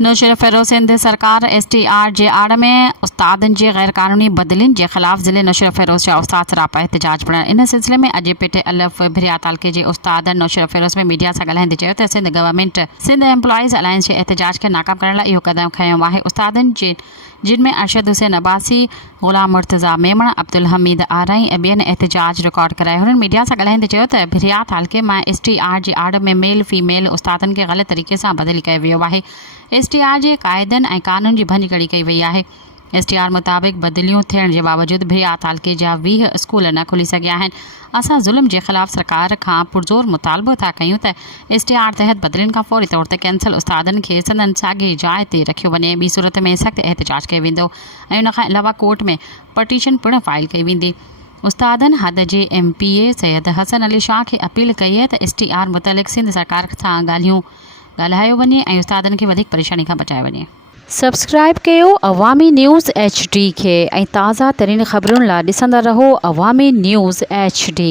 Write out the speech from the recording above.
नौशर फ़िरोज़ सिंध सरकार STR जे आड़ में उस्तादनि जे गैर क़ानूनी बदिलियुनि जे ख़िलाफ़ ज़िले नौशर फ़िरोज़ जा उस्ताद सरापा एहतजाज पिणु। इन सिलसिले में अॼु पिटे अलफ़ भिरिया तालुक़े जे उस्तादनि नौशर फ़िरोज़ में मीडिया सां ॻाल्हाईंदे चयो त Sindh government Sindh employees alliance जे एहतजाज खे नाकाम करण लाइ इहो क़दम खंयो आहे। उस्तादनि जिन में अरशद हुसैन अब्बासी, ग़ुलाम मुर्तज़ा मेमण, अब्दुल हमीद आरई ऐं ॿियनि एहतजाज रिकॉर्ड करायो। हुननि मीडिया सां ॻाल्हाईंदे चयो त भिरिया तालुक़े मां STR जे आड़ में मेल फीमेल उस्तादनि खे ग़लति तरीक़े सां बदिली कयो वियो आहे। STR जे क़ाइदनि ऐं क़ानून जी भञकड़ी कई वई आहे। STR मुताबिक़ बदिलियूं थियण जे बावजूदि भिरिया तालुक़े जा 20 स्कूल न खुली सघिया आहिनि। असां ज़ुल्म जे ख़िलाफ़ सरकार खां पुरज़ोर मुतालबो था कयूं त STR तहत बदिलियुनि खां फ़ौरी तौर ते कैंसल उस्तादनि खे संदन साॻे जाइ ते रखियो वञे। ॿी सूरत में सख़्तु एहतजाज कयो वेंदो ऐं उन खां अलावा कोर्ट में पटीशन पिणु फाइल कई वेंदी। उस्तादनि हद जे MPA सैयद हसन अली शाह खे अपील कई आहे त STR मुतलिक़ सिंध सरकार सां ॻाल्हायो वञे ऐं उस्तादनि खे वधीक परेशानी खां बचायो वञे। सब्सक्राइब कयो अवामी न्यूज़ HD खे ऐं ताज़ा तरीन ख़बरुनि लाइ ॾिसंदा रहो अवामी न्यूज़ HD।